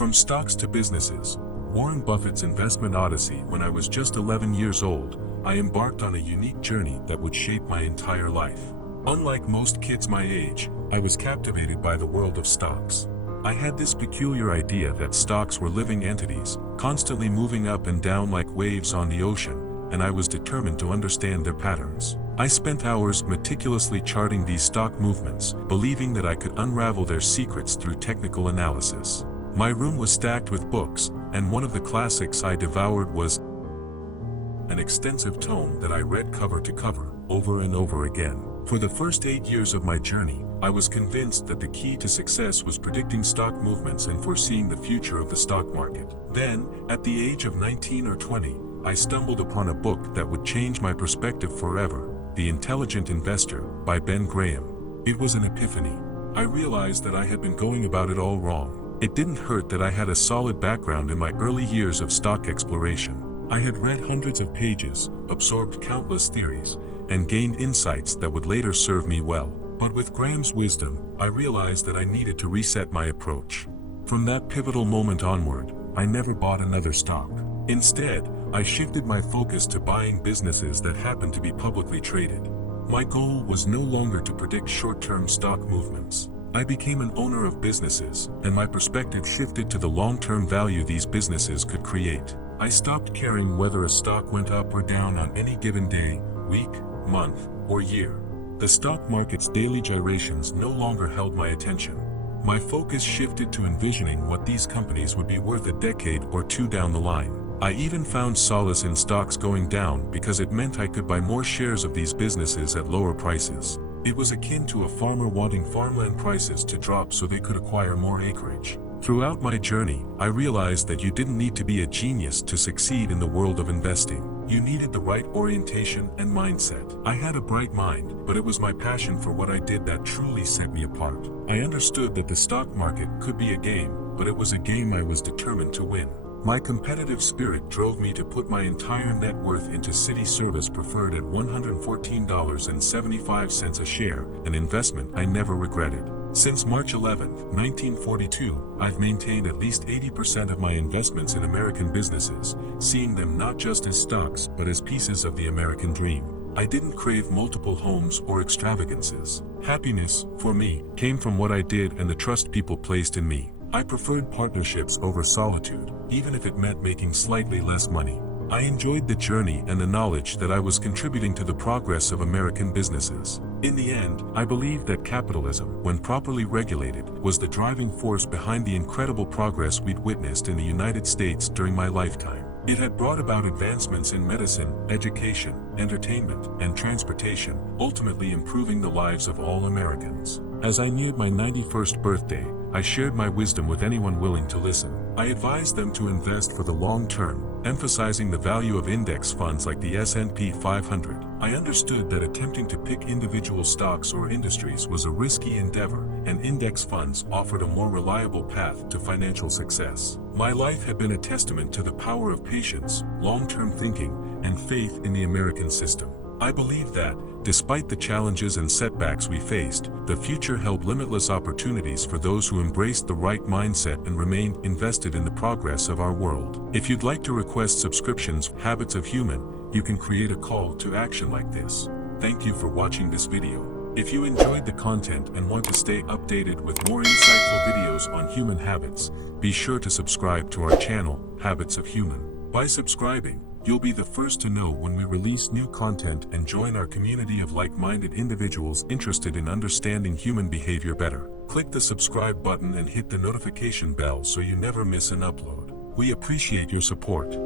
From stocks to businesses, Warren Buffett's investment Odyssey. When I was just 11 years old, I embarked on a unique journey that would shape my entire life. Unlike most kids my age, I was captivated by the world of stocks. I had this peculiar idea that stocks were living entities, constantly moving up and down like waves on the ocean, and I was determined to understand their patterns. I spent hours meticulously charting these stock movements, believing that I could unravel their secrets through technical analysis. My room was stacked with books, and one of the classics I devoured was an extensive tome that I read cover to cover, over and over again. For the first 8 years of my journey, I was convinced that the key to success was predicting stock movements and foreseeing the future of the stock market. Then, at the age of 19 or 20, I stumbled upon a book that would change my perspective forever, The Intelligent Investor, by Ben Graham. It was an epiphany. I realized that I had been going about it all wrong. It didn't hurt that I had a solid background in my early years of stock exploration. I had read hundreds of pages, absorbed countless theories, and gained insights that would later serve me well. But with Graham's wisdom, I realized that I needed to reset my approach. From that pivotal moment onward, I never bought another stock. Instead, I shifted my focus to buying businesses that happened to be publicly traded. My goal was no longer to predict short-term stock movements. I became an owner of businesses, and my perspective shifted to the long-term value these businesses could create. I stopped caring whether a stock went up or down on any given day, week, month, or year. The stock market's daily gyrations no longer held my attention. My focus shifted to envisioning what these companies would be worth a decade or two down the line. I even found solace in stocks going down because it meant I could buy more shares of these businesses at lower prices. It was akin to a farmer wanting farmland prices to drop so they could acquire more acreage. Throughout my journey, I realized that you didn't need to be a genius to succeed in the world of investing. You needed the right orientation and mindset. I had a bright mind, but it was my passion for what I did that truly set me apart. I understood that the stock market could be a game, but it was a game I was determined to win. My competitive spirit drove me to put my entire net worth into City Service Preferred at $114.75 a share, an investment I never regretted. Since March 11, 1942, I've maintained at least 80% of my investments in American businesses, seeing them not just as stocks but as pieces of the American dream. I didn't crave multiple homes or extravagances. Happiness, for me, came from what I did and the trust people placed in me. I preferred partnerships over solitude, even if it meant making slightly less money. I enjoyed the journey and the knowledge that I was contributing to the progress of American businesses. In the end, I believed that capitalism, when properly regulated, was the driving force behind the incredible progress we'd witnessed in the United States during my lifetime. It had brought about advancements in medicine, education, entertainment, and transportation, ultimately improving the lives of all Americans. As I neared my 91st birthday, I shared my wisdom with anyone willing to listen. I advised them to invest for the long term, emphasizing the value of index funds like the S&P 500. I understood that attempting to pick individual stocks or industries was a risky endeavor, and index funds offered a more reliable path to financial success. My life had been a testament to the power of patience, long-term thinking, and faith in the American system. I believed that, despite the challenges and setbacks we faced, the future held limitless opportunities for those who embraced the right mindset and remained invested in the progress of our world. If you'd like to request subscriptions, Habits of Human, you can create a call to action like this. Thank you for watching this video. If you enjoyed the content and want to stay updated with more insightful videos on human habits, be sure to subscribe to our channel, Habits of Human. By subscribing, you'll be the first to know when we release new content and join our community of like-minded individuals interested in understanding human behavior better. Click the subscribe button and hit the notification bell so you never miss an upload. We appreciate your support.